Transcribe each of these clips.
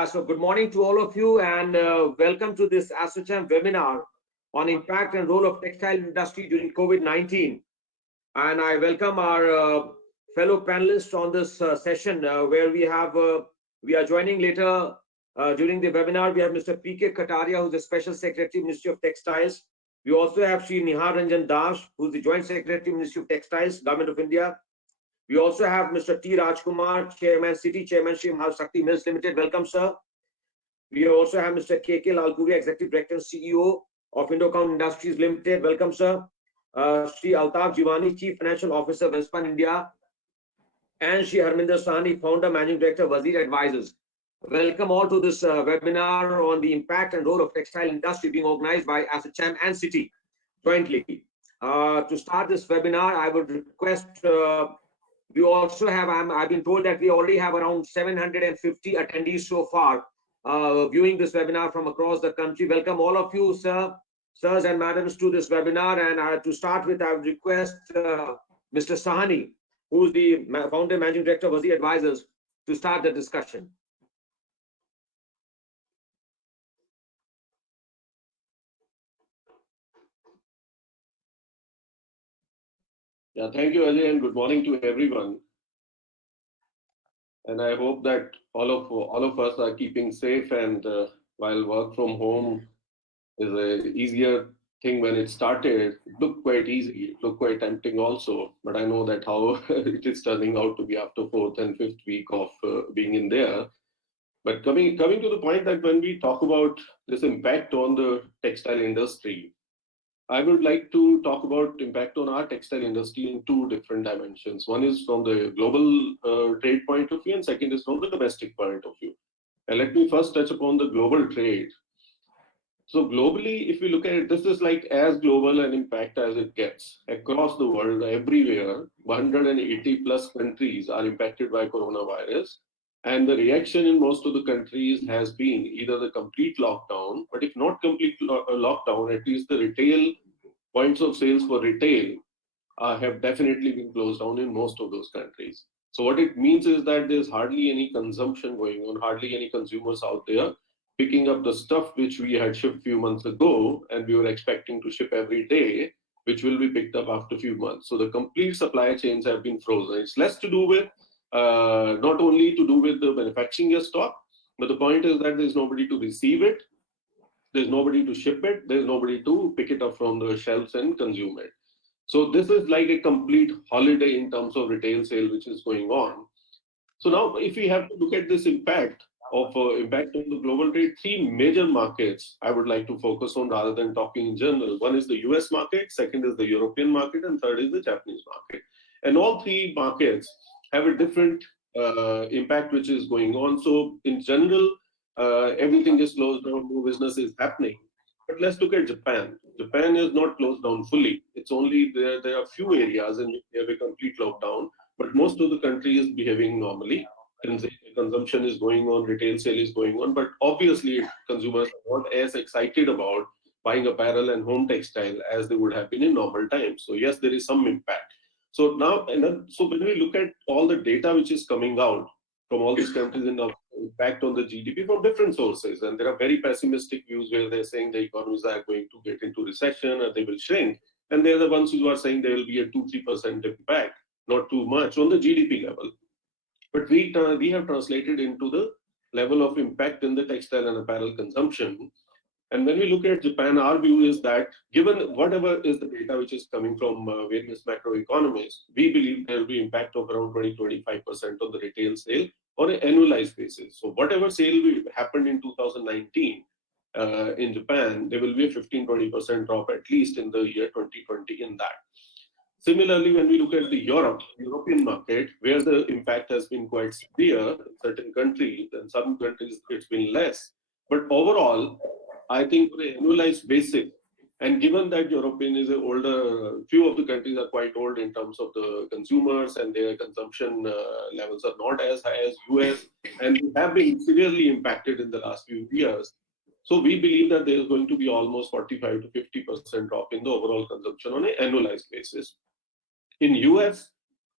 Yeah, so good morning to all of you and welcome to this Assocham webinar on impact and role of textile industry during COVID-19. And I welcome our fellow panelists on this session where we are joining later during the webinar. We have Mr. P.K. Kataria, who's the Special Secretary, Ministry of Textiles. We also have Sri Nihar Ranjan Das, who's the Joint Secretary, Ministry of Textiles, Government of India. We also have Mr. T. Rajkumar, Chairman, City Chairman, Shri Maharashtra Mills Limited. Welcome, sir. We also have Mr. K.K. Lalpuria, Executive Director and CEO of Indocount Industries Limited. Welcome, sir. Shri Altaf Jivani, Chief Financial Officer, Welspun India. And Shri Harminder Sahni, Founder, Managing Director, Wazir Advisors. Welcome all to this webinar on the impact and role of textile industry being organized by Assocham and City jointly. To start this webinar, I would request we also have, I've been told that we already have around 750 attendees so far viewing this webinar from across the country. Welcome all of you, sirs and madams, to this webinar. And to start with, I would request Mr. Sahani, who's the founder and managing director of Wazir Advisors, to start the discussion. Yeah, thank you, Ajay, and good morning to everyone. And I hope that all of us are keeping safe. And while work from home is an easier thing when it started, it looked quite easy. It looked quite tempting also. But I know that how it is turning out to be after fourth and fifth week of being in there. But coming to the point that when we talk about this impact on the textile industry, I would like to talk about impact on our textile industry in two different dimensions. One is from the global trade point of view, and second is from the domestic point of view. And let me first touch upon the global trade. So globally, if we look at it, this is like as global an impact as it gets. Across the world, everywhere, 180 plus countries are impacted by coronavirus. And the reaction in most of the countries has been either the complete lockdown, but if not complete lockdown, at least the retail points of sales for retail have definitely been closed down in most of those countries. So what it means is that there's hardly any consumption going on, hardly any consumers out there picking up the stuff which we had shipped few months ago and we were expecting to ship every day, which will be picked up after a few months. So the complete supply chains have been frozen. It's less to do with not only to do with the manufacturing your stock, but the point is that there's nobody to receive it, there's nobody to ship it, there's nobody to pick it up from the shelves and consume it. So this is like a complete holiday in terms of retail sale which is going on. So now if we have to look at this impact on the global trade, three major markets I would like to focus on rather than talking in general. One is the US market, second is the European market, and third is the Japanese market. And all three markets have a different impact which is going on. So in general, everything is closed down, no business is happening. But let's look at Japan. Japan is not closed down fully. It's only there are few areas in which they have a complete lockdown, but most of the country is behaving normally. Consumption is going on, retail sale is going on, but obviously consumers are not as excited about buying apparel and home textile as they would have been in normal times. So yes, there is some impact. So now, so when we look at all the data which is coming out from all these countries in the impact on the GDP from different sources, and there are very pessimistic views where they're saying the economies are going to get into recession or they will shrink, and they're the ones who are saying there will be a 2-3% impact, not too much on the GDP level. But we have translated into the level of impact in the textile and apparel consumption. And when we look at Japan, our view is that given whatever is the data which is coming from various macroeconomists, we believe there will be impact of around 20-25% on the retail sale on an annualized basis. So whatever sale happened in 2019 in Japan, there will be a 15-20% drop at least in the year 2020 in that. Similarly, when we look at the European market, where the impact has been quite severe in certain countries, and some countries it's been less. But overall, I think on an annualized basis, and given that European is an older, few of the countries are quite old in terms of the consumers and their consumption levels are not as high as US, and have been severely impacted in the last few years. So we believe that there is going to be almost 45-50% drop in the overall consumption on an annualized basis. In US,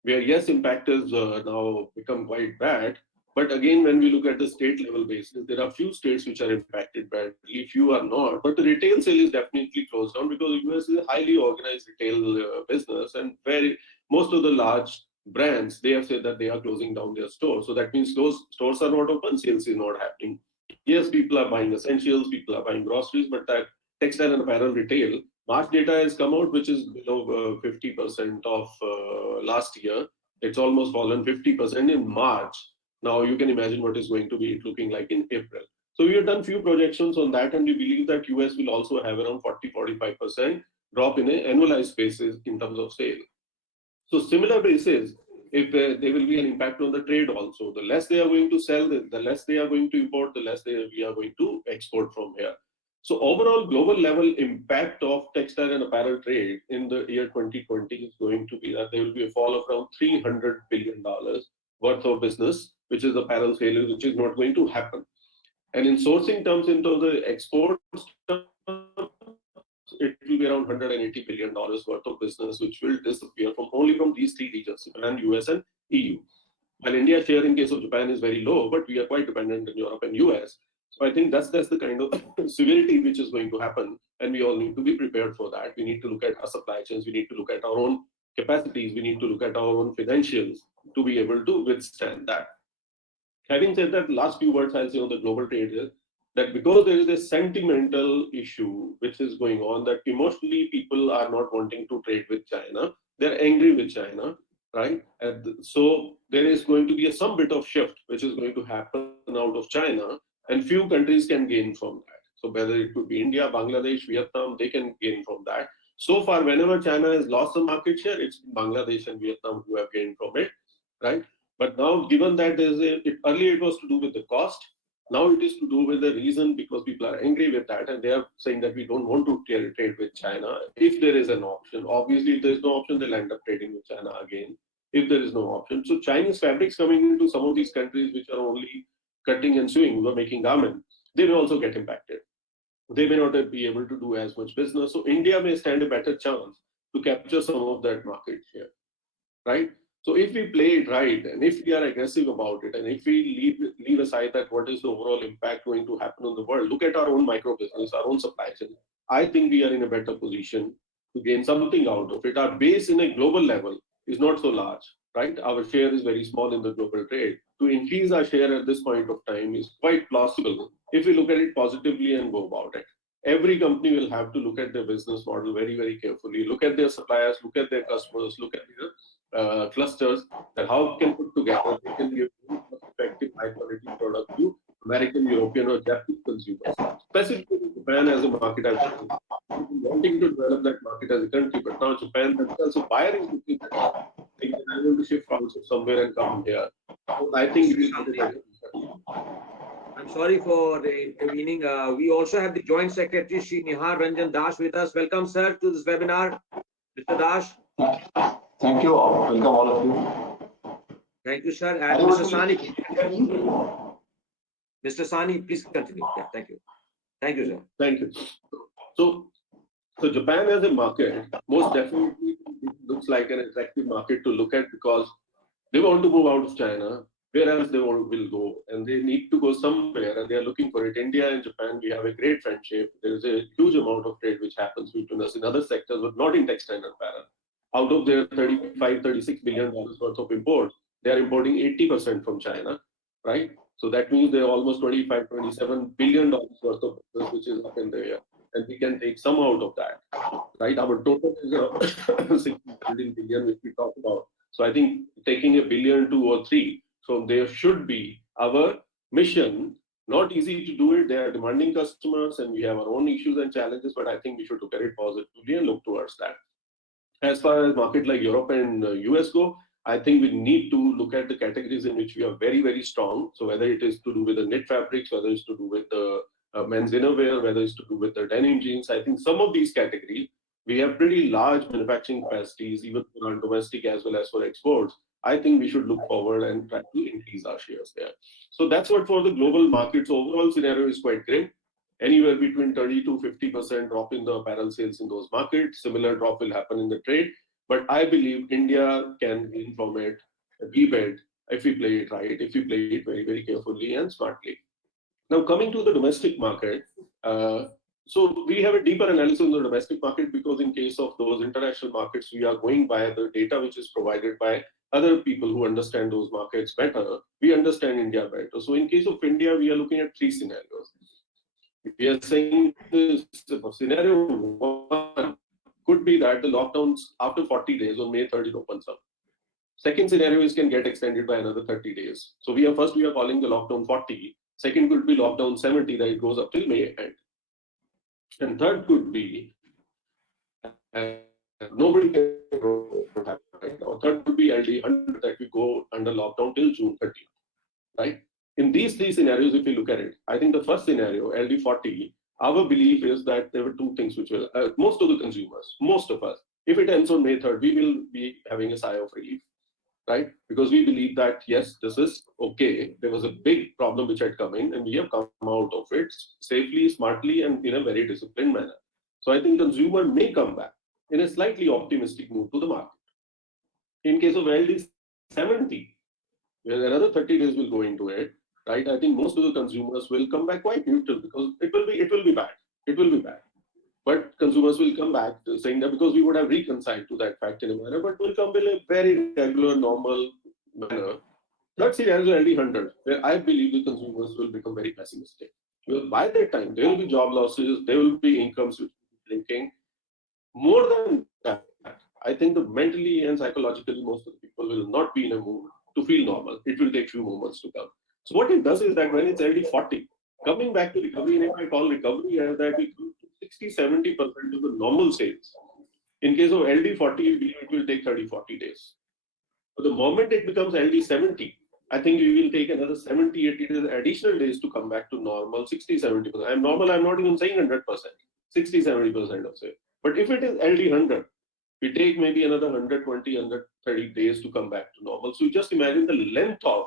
where yes, impact has now become quite bad, But again, when we look at the state level basis, there are few states which are impacted badly, few are not. But the retail sale is definitely closed down because the US is a highly organized retail business, and very most of the large brands they have said that they are closing down their stores. So that means those stores are not open, sales is not happening. Yes, people are buying essentials, people are buying groceries, but that textile and apparel retail March data has come out, which is below 50% of last year. It's almost fallen 50% in March. Now you can imagine what is going to be looking like in April. So we have done few projections on that, and we believe that US will also have around 40-45% drop in an annualized basis in terms of sale. So similar basis, if there will be an impact on the trade also, the less they are going to sell, the less they are going to import, the less we are going to export from here. So overall global level impact of textile and apparel trade in the year 2020 is going to be that there will be a fall of around $300 billion worth of business, which is apparel sales, which is not going to happen. And in sourcing terms, into the exports terms, it will be around $180 billion worth of business, which will disappear only from these three regions, Japan, US, and EU. While India's share in case of Japan is very low, but we are quite dependent on Europe and US. So I think that's the kind of severity which is going to happen, and we all need to be prepared for that. We need to look at our supply chains, we need to look at our own capacities, we need to look at our own financials to be able to withstand that. Having said that, last few words I'll say on the global trade is that because there is a sentimental issue which is going on, that emotionally people are not wanting to trade with China, they're angry with China, right? And so there is going to be some bit of shift which is going to happen out of China, and few countries can gain from that. So whether it could be India, Bangladesh, Vietnam, they can gain from that. So far, whenever China has lost some market share, it's Bangladesh and Vietnam who have gained from it, right? But now, given that earlier it was to do with the cost, now it is to do with the reason because people are angry with that and they are saying that we don't want to trade with China. If there is an option, obviously if there is no option, they'll end up trading with China again. If there is no option, so Chinese fabrics coming into some of these countries which are only cutting and sewing or making garments, they may also get impacted. They may not be able to do as much business. So India may stand a better chance to capture some of that market share, right? So if we play it right, and if we are aggressive about it, and if we leave aside that what is the overall impact going to happen on the world, look at our own micro business, our own supply chain. I think we are in a better position to gain something out of it. Our base in a global level is not so large, right? Our share is very small in the global trade. To increase our share at this point of time is quite plausible if we look at it positively and go about it. Every company will have to look at their business model very, very carefully, look at their suppliers, look at their customers, look at their clusters, that how can put together they can give effective high quality product to American, European, or Japanese consumers. Specifically Japan as a market, as wanting to develop that market as a country, but now Japan themselves, so buyer is looking at it, I want to shift also somewhere and come here. So I think we will get it. I'm sorry for the intervening. We also have the Joint Secretary, Sri Nihar Ranjan Das, with us. Welcome, sir, to this webinar. Mr. Das. Thank you. Welcome all of you. Thank you, sir. And Mr. Sani. Mr. Sani, please continue. Yeah, thank you. Thank you, sir. Thank you. So, Japan as a market most definitely looks like an attractive market to look at because they want to move out of China. Where else they will go, and they need to go somewhere, and they are looking for it. India and Japan, we have a great friendship. There is a huge amount of trade which happens between us in other sectors, but not in textile and apparel. Out of their $35-36 billion worth of imports, they are importing 80% from China, right? So that means there are almost $25-27 billion worth of business which is up in the air, and we can take some out of that, right? Our total is 16 billion, which we talked about. So I think taking a billion, 2 or 3. So there should be our mission. Not easy to do it. They are demanding customers, and we have our own issues and challenges. But I think we should look at it positively and look towards that. As far as market like Europe and US go, I think we need to look at the categories in which we are very, very strong. So whether it is to do with the knit fabrics, whether it's to do with the men's innerwear, whether it's to do with the denim jeans, I think some of these categories, we have pretty large manufacturing capacities, even for our domestic as well as for exports. I think we should look forward and try to increase our shares there. So that's what for the global markets. Overall scenario is quite grim. Anywhere between 30 to 50% drop in the apparel sales in those markets. Similar drop will happen in the trade. But I believe India can gain from it a wee bit if we play it right, if we play it very, very carefully and smartly. Now, coming to the domestic market, uh, so we have a deeper analysis on the domestic market because in case of those international markets, we are going by the data which is provided by other people who understand those markets better. We understand India better. So in case of India, we are looking at three scenarios. We are saying this scenario one could be that the lockdowns after 40 days on May 3rd it opens up. Second scenario is can get extended by another 30 days. So we are calling the lockdown 40. Second could be lockdown 70 that it goes up till May end. And third could be nobody can happen right now. Third could be LD 100 that we go under lockdown till June 30th, right? In these three scenarios, if you look at it, I think the first scenario, LD 40, our belief is that there were two things which will, most of the consumers, most of us, if it ends on May 3rd, we will be having a sigh of relief, right? Because we believe that, yes, this is okay. There was a big problem which had come in, and we have come out of it safely, smartly, and in a very disciplined manner. So I think consumer may come back in a slightly optimistic mood to the market. In case of LD 70, where another 30 days will go into it, right? I think most of the consumers will come back quite neutral because it will be bad. It will be bad. But consumers will come back saying that because we would have reconciled to that fact in a manner, but will come in a very regular, normal manner. Third scenario is LD 100, where I believe the consumers will become very pessimistic. Well, by that time, there will be job losses, there will be incomes which will be shrinking. More than that, I think the mentally and psychologically, most of the people will not be in a mood to feel normal. It will take few moments to come. So what it does is that when it's LD 40, coming back to recovery, and if I call recovery as that we come to 60-70% of the normal sales. In case of LD 40, it will take 30-40 days. But the moment it becomes LD 70, I think we will take another 70-80 days, additional days to come back to normal 60-70%. I'm normal, I'm not even saying 100%, 60-70% of sale. But if it is LD 100, we take maybe another 120, 130 days to come back to normal. So just imagine the length of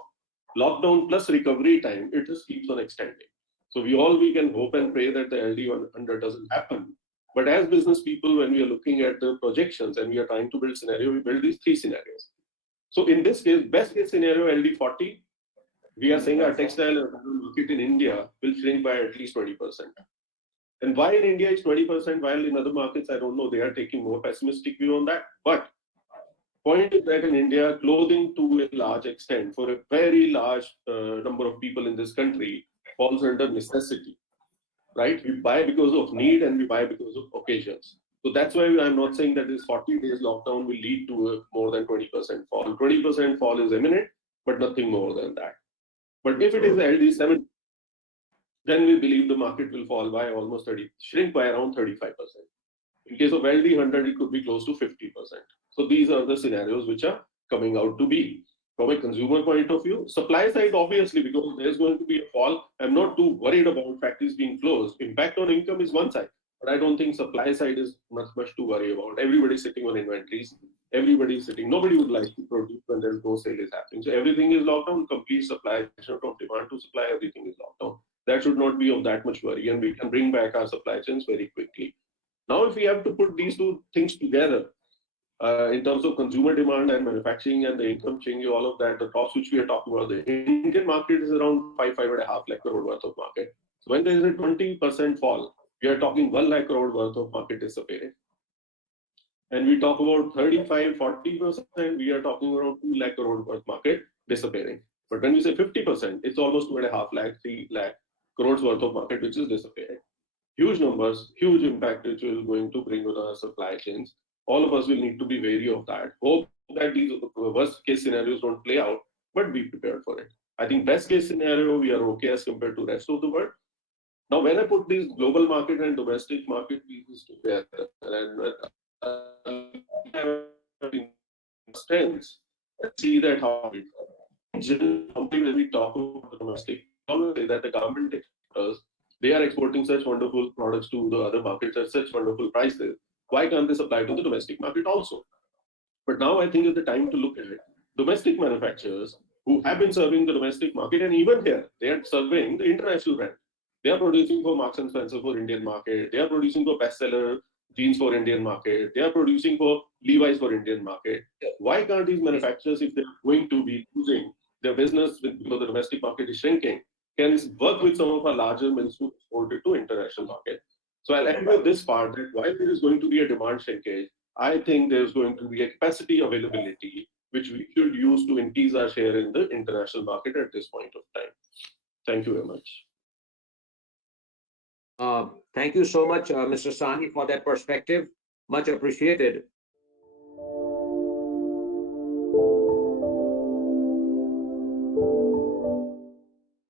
lockdown plus recovery time, it just keeps on extending. So we can hope and pray that the LD 100 doesn't happen. But as business people, when we are looking at the projections and we are trying to build scenario, we build these three scenarios. So in this case, best case scenario, LD 40, we are saying our textile and apparel market in India will shrink by at least 20%. And why in India it's 20%, while in other markets, I don't know, they are taking more pessimistic view on that. But point is that in India, clothing to a large extent for a very large number of people in this country falls under necessity, right? We buy because of need and we buy because of occasions. So that's why I'm not saying that this 40 days lockdown will lead to a more than 20% fall. 20% fall is imminent, but nothing more than that. But if it is LD 7, then we believe the market will fall by almost 30, shrink by around 35%. In case of LD 100, it could be close to 50%. So these are the scenarios which are coming out to be. From a consumer point of view, supply side, obviously, because there's going to be a fall, I'm not too worried about factories being closed. Impact on income is one side, but I don't think supply side is much to worry about. Everybody's sitting on inventories. Everybody's sitting. Nobody would like to produce when there's no sale is happening. So everything is locked down, complete supply chain from demand to supply, everything is locked down. That should not be of that much worry, and we can bring back our supply chains very quickly. Now, if we have to put these two things together, in terms of consumer demand and manufacturing and the income change, all of that, the costs which we are talking about, the Indian market is around 5.5 lakh crore worth of market. So when there is a 20% fall, we are talking 1 lakh crore worth of market disappearing. And we talk about 35-40%, we are talking around 2 lakh crore worth market disappearing. But when we say 50%, it's almost 2.5 lakh, 3 lakh crores worth of market which is disappearing. Huge numbers, huge impact which is going to bring on our supply chains. All of us will need to be wary of that. Hope that these worst case scenarios don't play out, but be prepared for it. I think best case scenario, we are okay as compared to rest of the world. Now, when I put these global market and domestic market pieces together and strengths, let's see that how it generally when we talk about the domestic, always say that the government exporters, they are exporting such wonderful products to the other markets at such wonderful prices. Why can't they supply to the domestic market also? But now I think is the time to look at it. Domestic manufacturers who have been serving the domestic market, and even here, they are serving the international brand. They are producing for Marks and Spencer for Indian market. They are producing for bestseller jeans for Indian market. They are producing for Levi's for Indian market. Why can't these manufacturers, if they are going to be using their business, because the domestic market is shrinking, can work with some of our larger mills to export it to international market. So I'll end with this part that while there is going to be a demand shrinkage, I think there's going to be a capacity availability which we should use to increase our share in the international market at this point of time. Thank you very much. Thank you so much, Mr. Sani, for that perspective. Much appreciated.